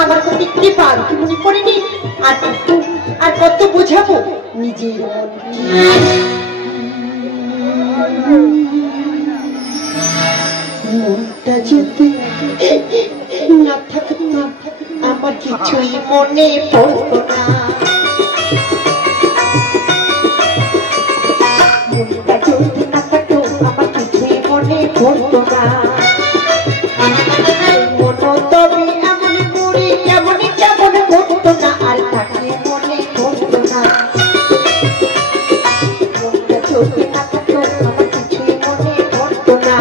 আমার প্রতি কৃপা কি মনে করেনি? আর কত বোঝাবো নিজের মনটা যদি না থাকতো আমার কিছুই মনে পড়তো না। মনটা যদি না থাকতো আমার কিছুই মনে পড়তো না। মন তবে এমন করে কেমন কেমন পড়তো না, আর তাকে মনে পড়তো না। মনটা যদি না থাকতো আমার কিছুই মনে পড়তো না,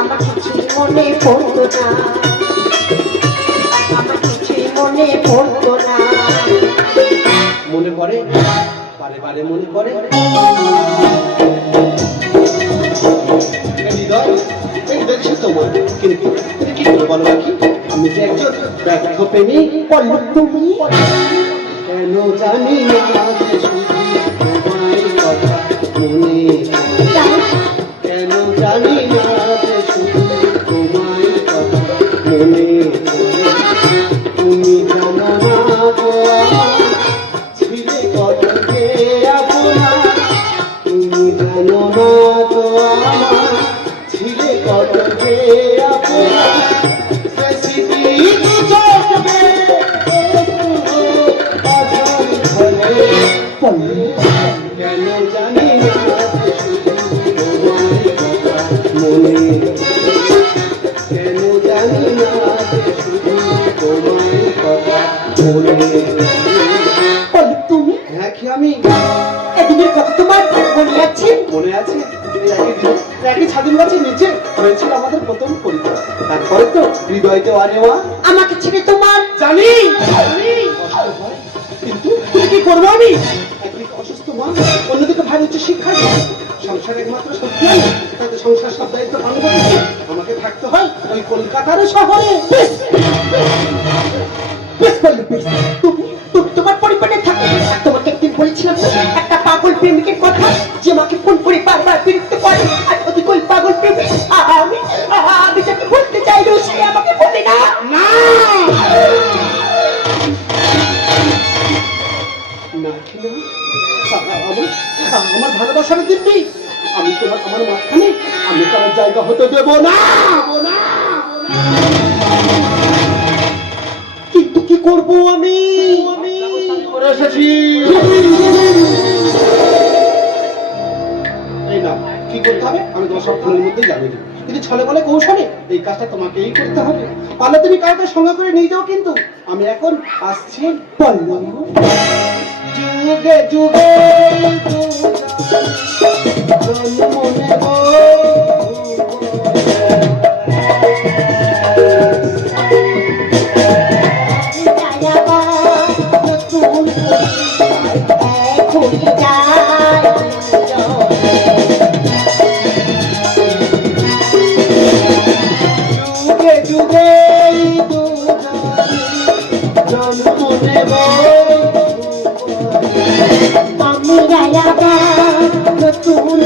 আমার কিছুই মনে পড়তো না, আমার কিছুই মনে পড়তো না। মনে পড়ে, বারে বারে মনে পড়ে। দেখছি তোমার, কিন্তু কি করে বলো নাকি? আমি যে একজন ব্যর্থ প্রেমী। বলো তুমি কেন জানি না শুধু তোমার কথা মনে, কেন জানি না শুধু তোমার কথা মনে। তুমি জানো না ছিলে কত যে আপনা, তুমি জানো না তো আমার ছিলে কত যে আপনা। কেন জানি না শুধু তোমার কথা মনে, কেন জানি না শুধু তোমার কথা মনে। তুমি হ্যাঁ কি আমি এদিনের কথা তোমার মনে আছে? মনে আছে? একই ছাদের গাছের নিচে হয়েছিল আমাদের প্রথম পরিচয়। তারপরে তো হৃদয়তে আনেওয়া। আমাকে ছেড়ে তোমার জানি কিন্তু কি করবো আমি? একদিকে অসুস্থ মা, অন্যদিকে ভাই উচ্চ শিক্ষা, সংসারের একমাত্র সত্যি তাতে সংসার সব দায়িত্ব পালন করতে আমাকে থাকতে হয় ওই কলকাতার শহরে। তোমার পরিবারে থাকো। তোমাকে একদিন বলেছিলাম একটা পাগল প্রেমিকের কথা, যে আমাকে ফোন করে বারবার বিরক্ত করে। আর ওদিক ওই পাগল প্রেমিক আমি যাকে বলতে চাইলেও সে আমাকে বলে না। না আমার ভালোবাসার দিব্যি আমি তোমার আমার মাঝখানে আমি তার জায়গা হতে দেব না। কিন্তু কি করবো আমি? করে এসেছি। এই না কি করতে হবে আমি তোমার সব ফোনের মধ্যেই জানিয়ে দেবো, কিন্তু ছলে বলে কৌশলে এই কাজটা তোমাকেই করতে হবে। পারলে তুমি কাউকে সঙ্গে করে নিয়ে যাও, কিন্তু আমি এখন আসছি। যুগে যুগে জন্ম নেব আমি রায়াবা নতুন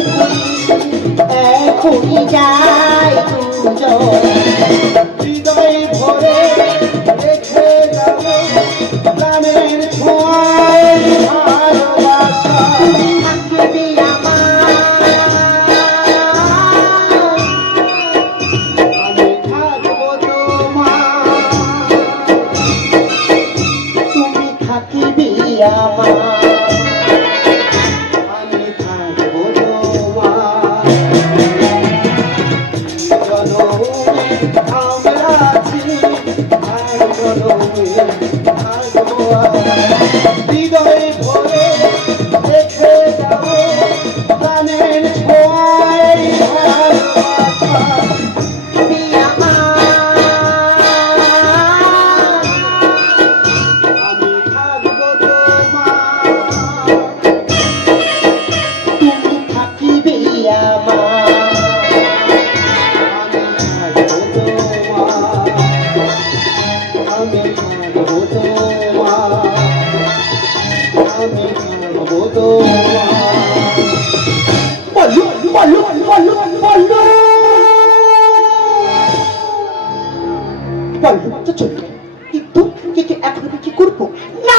বললাম তো চলবে, কিন্তু কিন্তু এখন আমি কি করবো? না,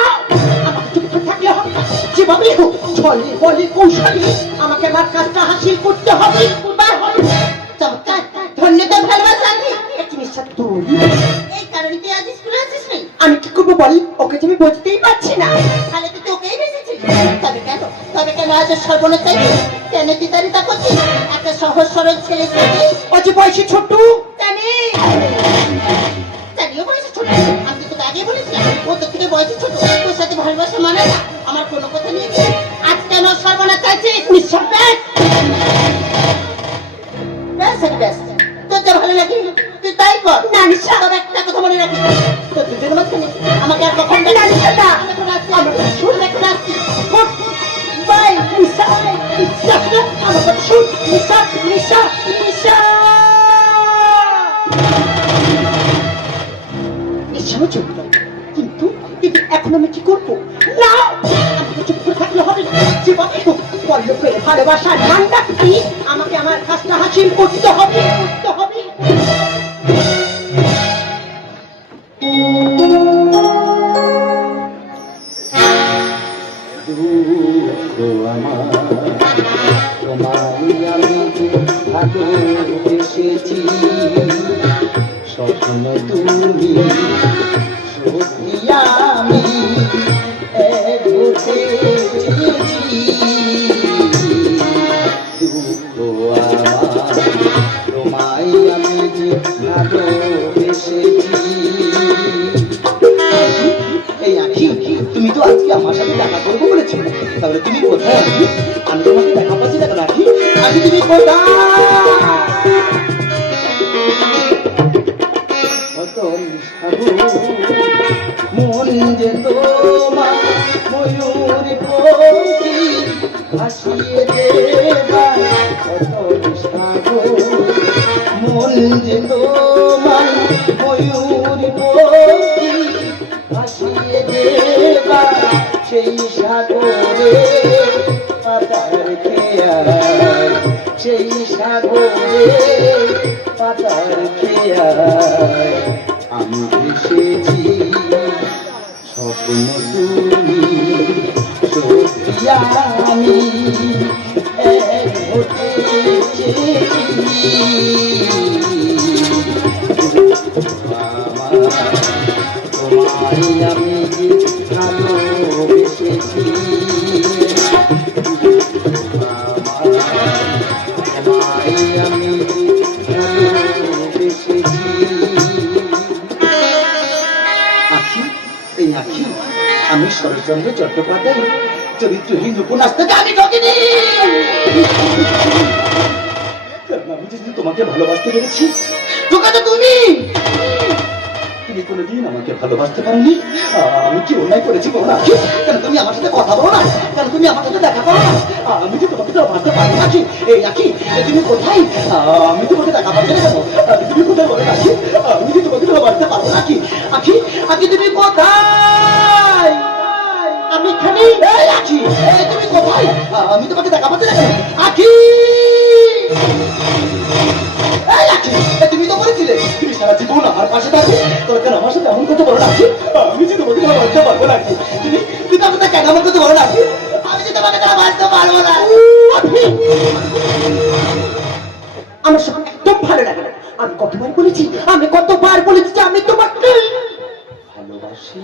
আমাকে চুপ করে থাকলে হবে না। যেভাবে হোক ছলে বলে কৌশলে আমাকে আমার কাজটা হাসিল করতে হবে। চমৎকার, ধন্যবাদ, ভালোবাসা আনবি। একটি নিঃশ্বাস তুই। এই কারণে তুই আজ স্কুলে আসিস নি? আমি কি করবো বল? ওকে যে আমি বুঝতেই পারছি না। তাহলে তো তোকেই বেঁচেছিস। তবে কেন আজ সর্বনাশ চাইবি? কেন তুই তারিতা করছিস? একটা সহজ সরল ছেলে ছেলে ও যে বয়সে ছোট, জানি জানিও বয়সে ছোট। আমি তো তোকে আগে বলেছিলাম ও তোর থেকে বয়সে ছোট, তোর সাথে ভালোবাসা মানে না। আমার কোনো কথা নেই। আজ কেন সর্বনাশ চাইছিস? নিঃশ্বাস ব্যাস। ব্যাস আরে ব্যাস, তোর যা ভালো লাগে তুই তাই কর। না নিঃশ্বাস, তবে একটা কথা মনে রাখিস, তোর দুজনের মাঝখানে আমাকে আর কখন না নিঃশ্বাস না। আমি এখন আসছি, আমি এখন আসছি। বাই নিঃশ্বাস, নিঃশ্বাস না, আমার কথা শুন। নিঃশ্বাস, নিঃশ্বাস, নিঃশ্বাস। নিঃশ্বাসও চলবে, কিন্তু কিন্তু এখন আমি কি করবো? না, আমাকে চুপ করে থাকলে হবে না। যেভাবে হোক পল্লবের ভালোবাসার মানটা কি আমাকে আমার কাজটা হাসিল করতে হবে, করতে হবে। তোমায় আমি যে ভালোবেসেছি, স্বপ্ন তুমি সত্যি আমি এক হতে চেয়েছি। দুঃখ আমার তোমায় আমি যে ভালোবেসেছি। এই আখি, তুমি তো আজকে আমার সাথে দেখা করবো বলেছো, তাহলে তুমি কোথায় আছি? আমি তোমাকে দেখা পাচ্ছি না কেন আখি? আখি তুমি কোথায়? মন যে তোমার ময়ূর পঙ্খী ভাসিয়ে দেবা কত সাগর। মন যে তোমার ময়ূর পঙ্খী ভাসিয়ে দেবা সেই সাগরে পাতার খেয়াল, সেই সাগরে পাতার খেয়াল আমি ভেসেছি। স্বপ্ন তুমি সত্যি আমি এক হতে চেয়েছি। তোমায় আমি যে ভালোবেসেছি। তোমায় আমি যে ভালোবেসেছি। আখি, এই আখি, আমি শরৎচন্দ্র চট্টোপাধ্যায় চরিত্রহীন উপন্যাস থেকে আমি ঠকিনি। কারণ আমি যদি তোমাকে ভালোবাসতে পেরেছি, ঠকা তো তুমি। তুমি কোনোদিন আমাকে ভালোবাসতে পারোনি। আমি কি অন্যায় করেছি বলো না? কেন তুমি আমার সাথে কথা বলো না? কেন তুমি আমার সাথে দেখা করো না? আমি কি তোমাকে ভালোবাসতে পারি নাকি? এই আখি, তুমি কোথায়? আমি তোমাকে দেখা পাচ্ছি না কেন? তুমি কোথায় বলো নাকি? আমি কি তোমাকে ভালোবাসতে পারবো নাকি? আখি, আখি তুমি কোথায়? আমি এখানে। এই আখি, তুমি কোথায়? আমি তোমাকে দেখা পাচ্ছি না কেন? আখি, এই আখি, তুমি তো বলেছিলে তুমি সারা জীবন আমার পাশে থাকবে। দরকার আমার সাথে এমন কথা বলো নাকি? আমি যে তোমাকে ভালোবাসতে পারবো নাকি? তুমি তুমি তো আমাকে কেন এমন কথা বলো নাকি? আমি যে তোমাকে ভালোবাসতে পারবো না। আমার সব একদম ভালো লাগে না। আমি কতবার বলেছি, আমি কতবার বলেছি যে আমি তোমাকে ভালোবাসি।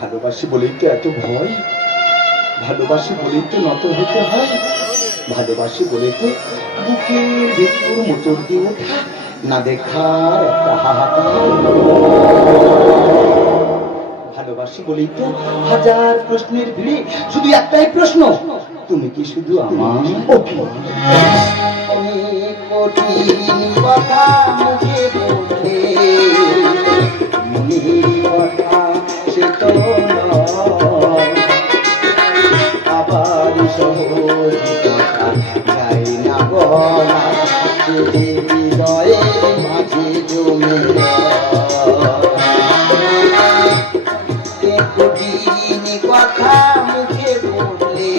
ভালোবাসি বলেই তো এত ভয়, ভালোবাসি বলেই তো নত হতে হয়, ভালোবাসি বলেই তো বুকের ভেতর মোচড় দিয়ে ওঠা না দেখার একটা হাহাকার। ভালোবাসি বলেই তো হাজার প্রশ্নের ভিড়ে শুধু একটাই প্রশ্ন, তুমি কি শুধু আমার? অনেক কঠিন কথা মুখে বলে মনের কথা সে তো নয়, আবার সহজ কথা যায় না বলা, সে হৃদয়ের মাঝে জমে কঠিন কথা মুখে বলে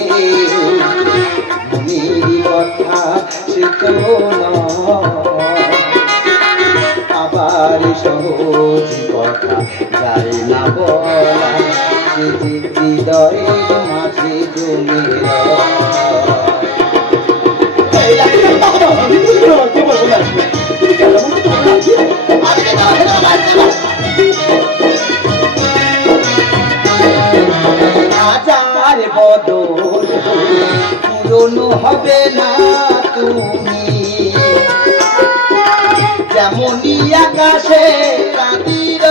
মনের কথা সে তো নয়। যেমনই আকাশে চাঁদির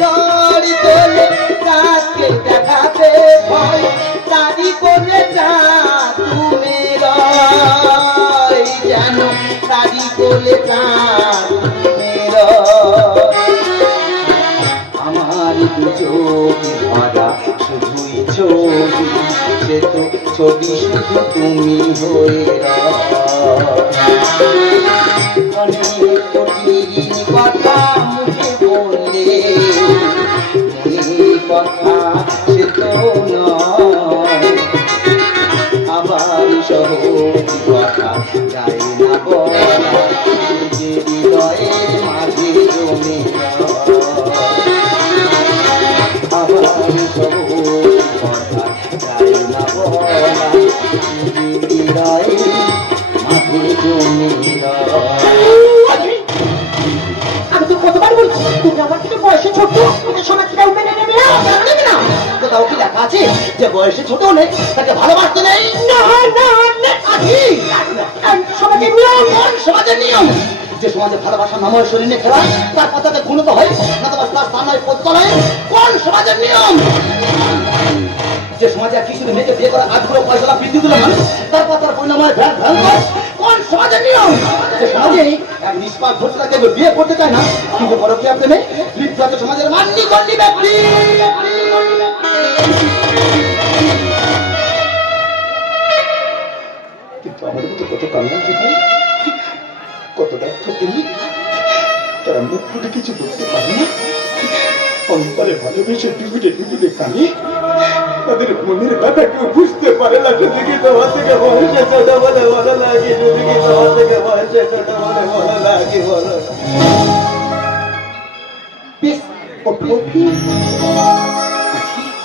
ঝড় তোলে চাঁদকে দেখাতে ভয় চাঁদি করে চাঁদ তুমি যেন চাঁদি করে চাঁদ আমার দুচোখে ভরা শুধুই ছবি সে তো ছবি শুধু তুমি হয়ে অনেক কঠিন কথা মুখে বললে মনের কথা সে তো নয় আবার সহজ কথা যায় না বলা যে হৃদয়ের মাঝে জমে আবার সহজ কথা যায় না বলা হৃদয়ের মাঝে জমে আমি তো কতবার বলছি তুমি আমার থেকে বয়সে ছোট তুমি সমাজটাও মেনে নেবে না কোথাও কি লেখা আছে যে বয়সে ছোট হলে তাকে ভালোবাসতে নেই? না না না আছি সমাজের নিয়ম সমাজের নিয়ম যে সমাজে ভালোবাসার নামে শরীরে খেলা তার পাতাতে গুণত হয় না তোমার তার স্থানায় পদতলায় কোন সমাজের নিয়ম? যে সমাজে এক কিশোরী মেয়েকে বিয়ে করা আগ্রহ পয়সা বৃদ্ধি দিল মানুষ তার পাতার পরিণাময় ভয়ঙ্কর কোন সমাজের নিয়ম? যে সমাজে এক নিষ্পাপ ভোটাকে বিয়ে করতে চায় না কিন্তু পরকীয়া প্রেমে লিপ্ত আছে সমাজের মান্যি গণ্যি ব্যক্তি। কিন্তু আমাদের মতো কত কান্না হয় কত ব্যর্থ করি তারা মুখ ফুটে কিছু বলতে পারে না অন্তরে ভালোবেসে ডুবিতে কানে তাদের মনের কথা কেউ বুঝতে পারে না শুধু কি তোমার থেকে বয়সে ছোট বলে ভালো লাগে শুধু কি তোমার থেকে বয়সে ছোট বলে ভালো লাগে বলো বেশ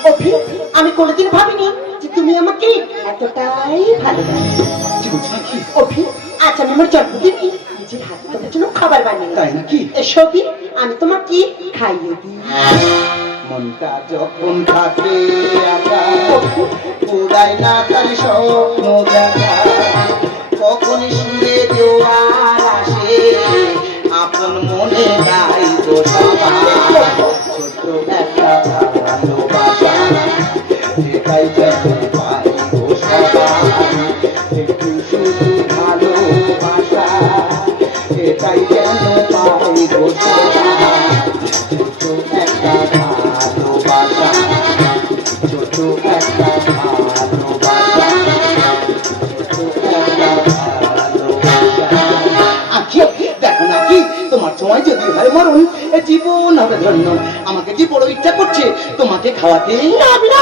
অভি আমি কোনোদিন ভাবিনি যে তুমি আমাকে এতটাই ভালোবাসো অভি আজ আমি আমার জন্মদিন নিজের হাতে তোমার জন্য খাবার বানিয়ে তাই নাকি? এসবই আমি তোমাকে খাইয়ে দিই মনটা যখন থাকে একা পুরাই না তার স্বপ্ন দেখা কখন শুয়ে জোয়ার আসে আপন মনে গাই তো সবার ছোট একটা ভালোবাসা সেটাই যেন পাই গো সবার একটু শুধু ভালোবাসা সেটাই যেন পাই গো সবার ছোট একটা ভালোবাসা ছোট একটা ভালোবাসা ছোট একটা ভালোবাসা আখি দেখো না কি তোমার সময় যদি হয় মরণ এ জীবন হবে ধন্য আমাকে যে বড় ইচ্ছা করছে তোমাকে খাওয়াতে আমি না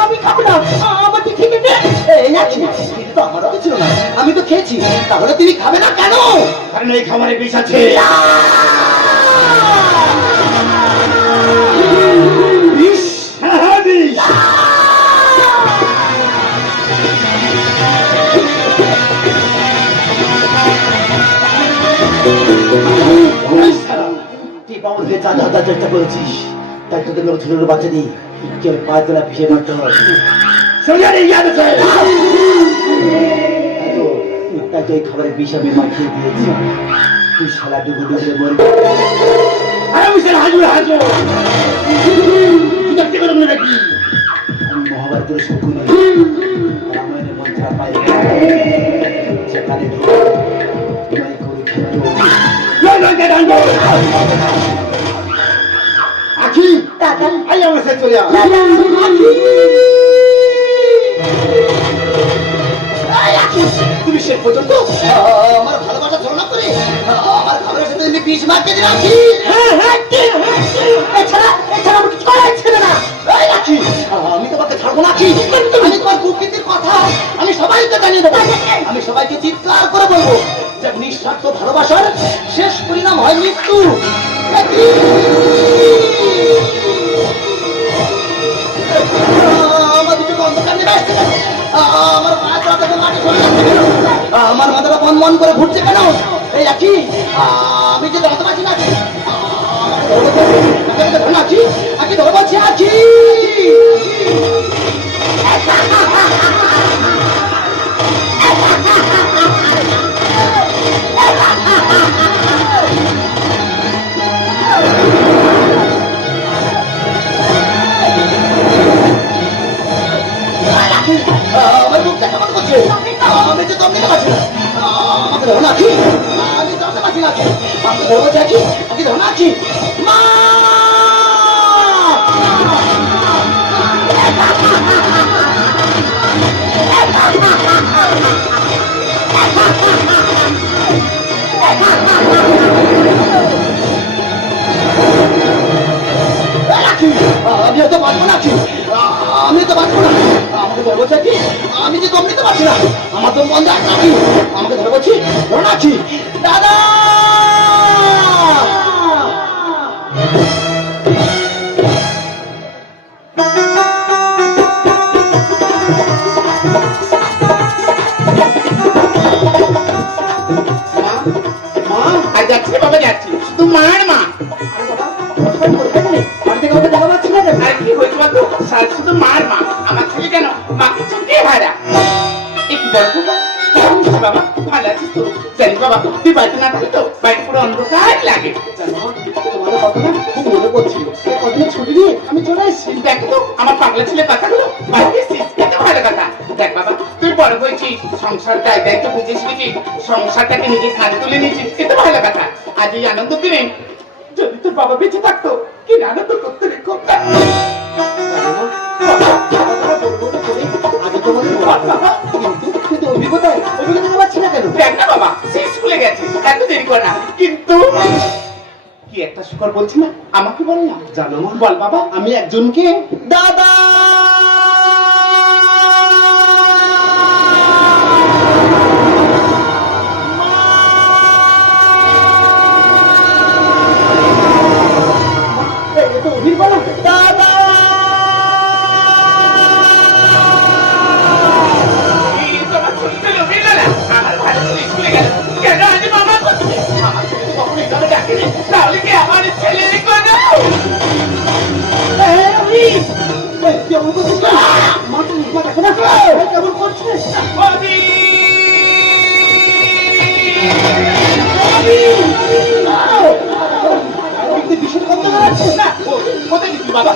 আমি খাবো না আমাকে খেতে দে এই আছি কিন্তু তো আমারও ছিল না আমি তো খেয়েছি তাহলে তুমি খাবে না কেন? কারণ এই খাবারে বিষ আছে। বিষ? হ্যাঁ বিষ। তুই পাবো যা যা যা চেষ্টা করেছিস তাই তোদের লোক ছোট বাচ্চা দিই কেউ পাঁচ বেলা পিছিয়ে মারতে হয় তাই তো এই খাবারের বিষ আমি মাখিয়ে দিয়েছি তুই শালা ডুবু ডুবলে মরবি আমি মহাভারতের শকুনি রামায়ণের মন্ত্রা পাই সেখানে আখি দাদা আই আমার সাথে চলে আয় তুমি সে পর্যন্ত আমার ভালোবাসা ধারণা করে আমার খাবারের সাথে তুমি বিষ মারতে দিলে আখি এছাড়া আমি কিছু করাই ছিল না আখি আমি তোমাকে ছাড়বো না আখি আমি তোমার প্রকৃতির কথা আমি সবাইকে জানিয়ে দেবো আমি সবাইকে চিৎকার করে বলবো যে নিঃস্বার্থ ভালোবাসার শেষ পরিণাম হয় মৃত্যু আমার দুটো অন্ধকার নেমে আসছে কেন? আমার পায়ে পা থেকে মাটি সরে যাচ্ছে কেন? আমার মাথাটা বন বন করে ঘুরছে কেন? এই আছি আমি যে দাঁড়াতে পারছি না আছি আছি ধরবাছি আছি কি আমার বুকটা কেমন করছে আমি তো দম নিতে পারছি না আমাকে ধরো না কি আমি দমতে পারছি না আমাকে ধরবো কি আমাকে ধরো না কি মা আমি তো পারবো না কি আমি তো পারবো না আমাকে ধরবো কি আমি যে দম নিতে পারছি না আমার দম বন্ধ আছে নাকি আমাকে ধরবো কি ধরো না কি দাদা যাচ্ছি বাবা যাচ্ছি শুধু মার মা আর কি হয়েছে বাবু শুধু মার মা আমার ছেলে কেন মাকে চুটিয়ে ভাড়া একটু বড় বাবা ভালো আছিস তো জানি বাবা তুই বাড়িতে না থাকি তো বাড়ি পুরো অন্ধকার লাগে তোমাদের কথাটা খুব মনে পড়ছিল কদিনের ছুটি নিয়ে আমি চলে এসেছি দেখ তো আমার পাগলা ছেলের কথাগুলো বাড়িতে এসেছিস কত ভালো কথা দেখ বাবা তুই বড় হয়েছিস সংসার দায়িত্ব বুঝে শিখেছিস সংসারটাকে নিজের কাঁধে তুলে নিয়েছিস কত ভালো কথা আজ এই আনন্দ দিনে যদি তোর বাবা বেঁচে থাকতো কি আনন্দ করতে রে খুব আগে তোমাদের কিন্তু অভিজ্ঞতায় অভিজ্ঞতা পাচ্ছি না কেন দেখ না বাবা সে স্কুলে গেছে এত দেরি করে না কিন্তু কি একটা সুখর বলছি না আমাকে বল না জানো মা বল বাবা আমি একজনকে দাদা দাদা এই তোমার ছোট ছেলে অভিজ্ঞতা না আমার ভালো ছেলে স্কুলে গেল কেন আজ মামা করছে আমার ছেলে তো কখনো এভাবে ডাকেনি তাহলে কি আমার ছেলে লিখো না কেমন করছিস মা তো উপমা দেখো না কেমন করছে ভীষণ কত আছে না কোথায় দিচ্ছি বাবা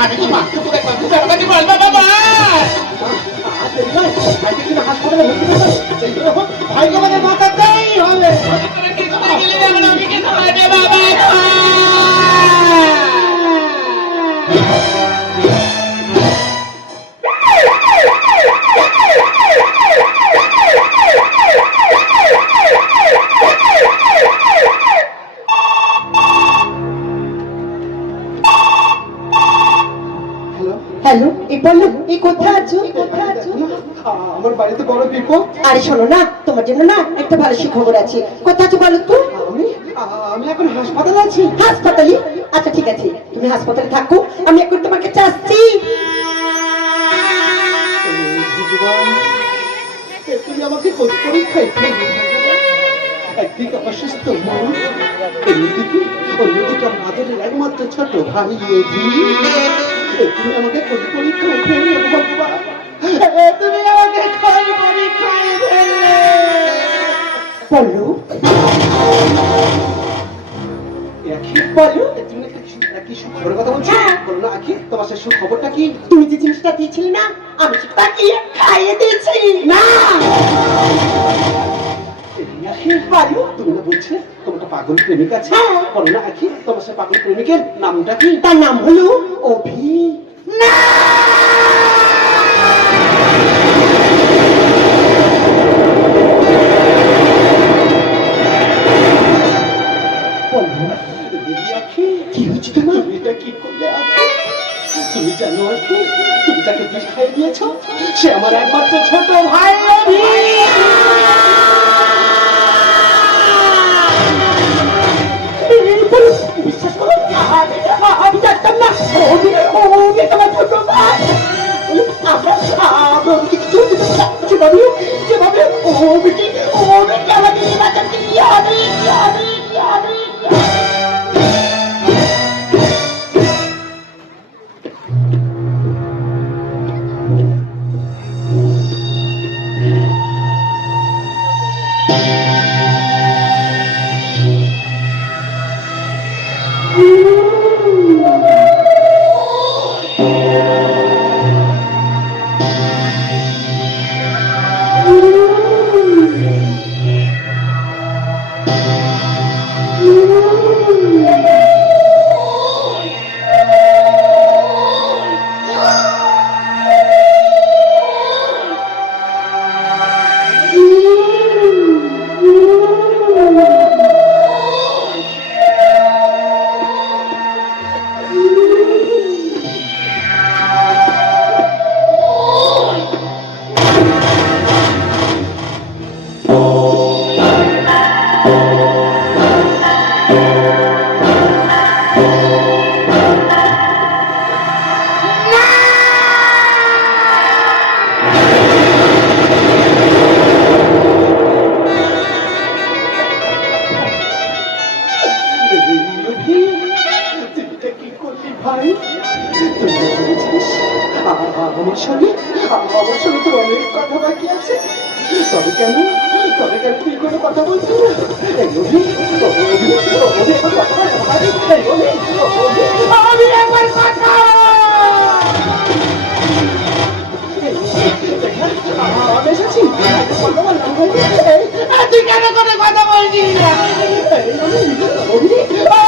আমি তো মাকে পুরো একবার বুঝাবো কাছে বল বাবা হাসপাতালে ভর্তি করতে ভাইকে আমাদের বাঁচাতেই হবে হ্যালো এই বলো এই কোথায় আছো কোথায় আছো আমার বাড়িতে বড় বিপদ আরে শোনো না তোমার জন্য না একটা ভালো সুখবর আছে কোথায় আছো বলো তো আমি এখন হাসপাতালে আছি হাসপাতালে আচ্ছা ঠিক আছে তুমি হাসপাতালে থাকো আমি এখন তোমার কাছে আসছি তুই আমাকে পরীক্ষায় একদিকে অসুস্থ মা অন্যদিকে মাদরের একমাত্র ছোট ভাই তুমি আমাকে পরীক্ষায় ফেললে ভগবান তুমি আমাকে পরীক্ষায় ফেললে বলো বলো তুমি কি সুখবরের কথা বলছো বলো না আখি তোমার সেই সুখবরটা কি তুমি যে জিনিসটা দিয়েছিলে না আমি সেটা তাকে খাইয়ে দিয়েছি না বলো তুমি না বলছে তোমার একটা পাগল প্রেমিক আছে বলো না আখি তোমার সেই পাগল প্রেমিকের নামটা কি তার নাম হলো অভি না কি হয়েছে তোমার তুমি এটা কি করলে আখি তুমি জানো আখি তুমি তাকে বিষ খাইয়ে দিয়েছ সে আমার একমাত্র ছোট ভাই অভি বিশ্বাস করো আমি জানতাম না অভি তোমার ছোট ভাই আমরা কিছু যেভাবে অভিকে আমাকে বাঁচাতে কি হবে কি হবে কি হবে কি আছে? তবে কেন তুই কোনো কথা বলছো না? এই অভি, অভি, এখন কথা বলতে পারি? এই অভি, আমি একবার কথা আমি এসেছি, কথা বললাম। তুই কেন করে কথা বলছিস না?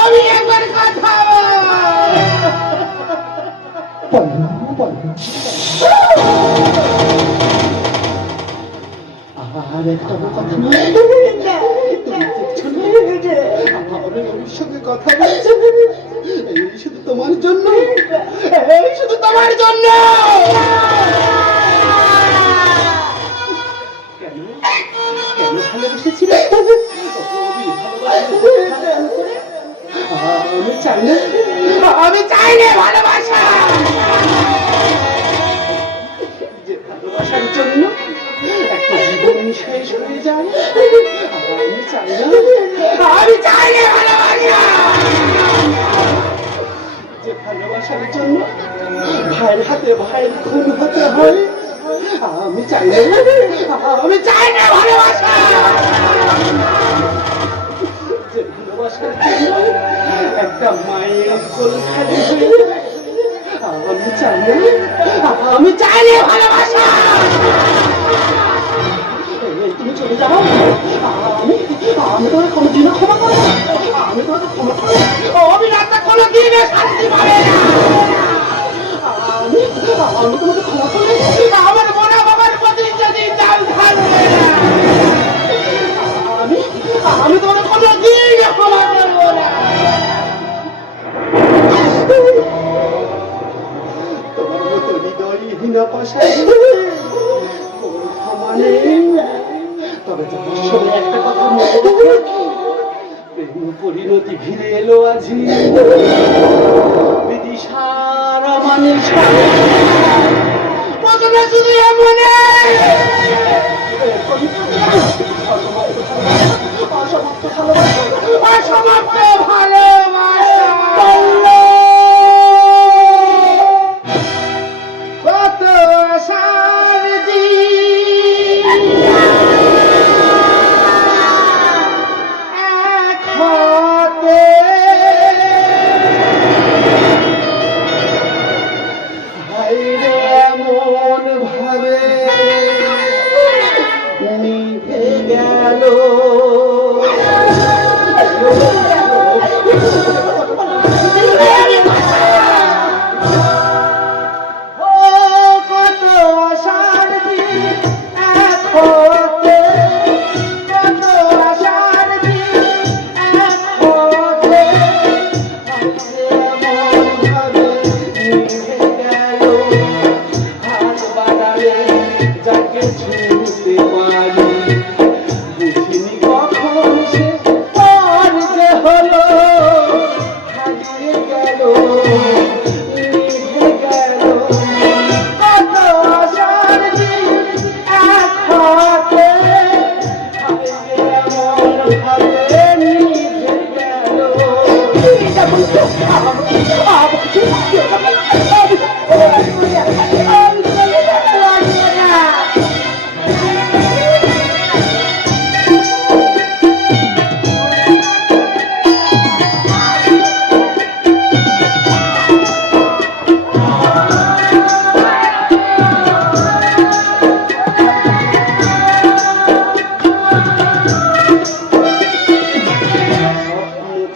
আমি একবার কথা আর একটা কথা নয়, ওর সঙ্গে কথা বলছে, এই শুধু তোমার জন্য, এই শুধু তোমার জন্য। কেন ভালোবেসেছিলে? আমি চাই না, আমি চাই না ভালোবাসা। যে ভালোবাসার জন্য একটা জীবন শেষ হয়ে যায়। আমি চাই না, আমি চাই না ভালোবাসা। যে ভালোবাসার জন্য ভাইয়ের হাতে ভাইয়ের খুন হতে হয়। আমি চাই না, আমি চাই না ভালোবাসা। যে ভালোবাসার জন্য একটা মায়ের কোল খালি হয়ে যায়। আমি চাই না, আমি চাই না ভালোবাসা। তুমি চলে যাও। আমি তোমার কোনোদিনও ক্ষমা করবো না। আমি তোমাকে ক্ষমা করবো না। অভিনেতা কোনো দিনে শান্তি পাবে না। আমি তোমাকে ক্ষমা করবো না। আমার মনে বাবার প্রতি যদি চাল থাকবে না, আমি তোমার কোনো দিন ক্ষমা করবো না। তোমার মতো হৃদয়হীনা পাশায় কোনো ক্ষমা নেই। তবে যাওয়ার সময় একটা কথা মনে রেখো, প্রেম পরিণতি ফিরে এলো আজি। বিদিশারা মানুষ প্রথমে শুধু এমনে অসমাপ্ত ভালোবাসা, অসমাপ্ত ভালোবাসা। কত আশার দিন এক হতে হায়রে এমন ভাবে নিভে গেল। ও কত আশার দিন এক হতে, কত আশার দিন এক হতে এমন ভাবে নিভে গেল। হাত বাড়ালে যাকে ছুঁতে পারি, বুঝিনি কখন সে পর যে হলো। হারিয়ে গেল, নিভে গেল। কত আশার দিন এক হতে, এমন ভাবে নিভে গেল।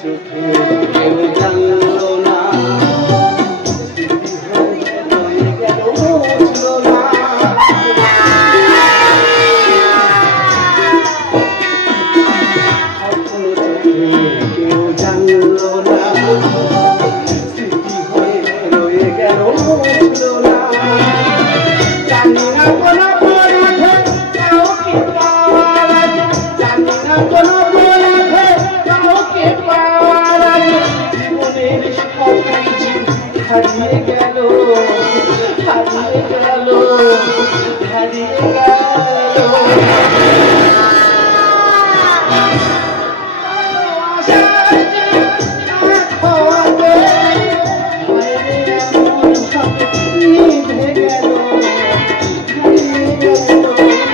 চোখে কেউ জানলো না, স্মৃতি হয়ে রয়ে গেল, বুঝলো না। স্বপ্ন চোখে কেউ জানলো না, স্মৃতি হয়ে রয়ে গেল, বুঝলো না। জানি না কোন পরাধে কাউকে পাওয়ার আছে, জানি না কোন পরাধে কাউকে পাওয়ার আছে। জীবনের সব কিছু হারিয়ে গেল, হারিয়ে গেল, হারিয়ে গেল। আশার দিন এক হতে, হায়রে এমন ভাবে নিভে গেল, হারিয়ে গেল।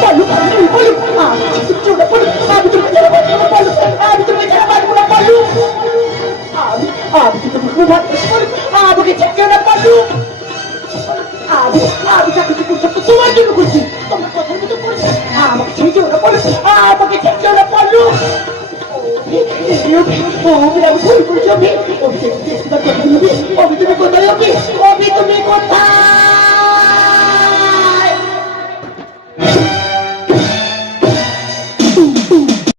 পালু পালু পালু আমি কিছু চলে পালু আমি তোমাকে ছেড়ে পালু পালু আমি তোমাকে ছেড়ে পালু না পালু আমি তোমাকে ভালোবাসি পালু আমাকে ছেড়ে না পালু আমি যা কিছু করছি তোমার জন্য করছি তোমার কথার মতো করছি আমাকে ছেড়ে যেও না পালু আমাকে ছেড়ে যেও না পালু আমি ভুল করেছি আমি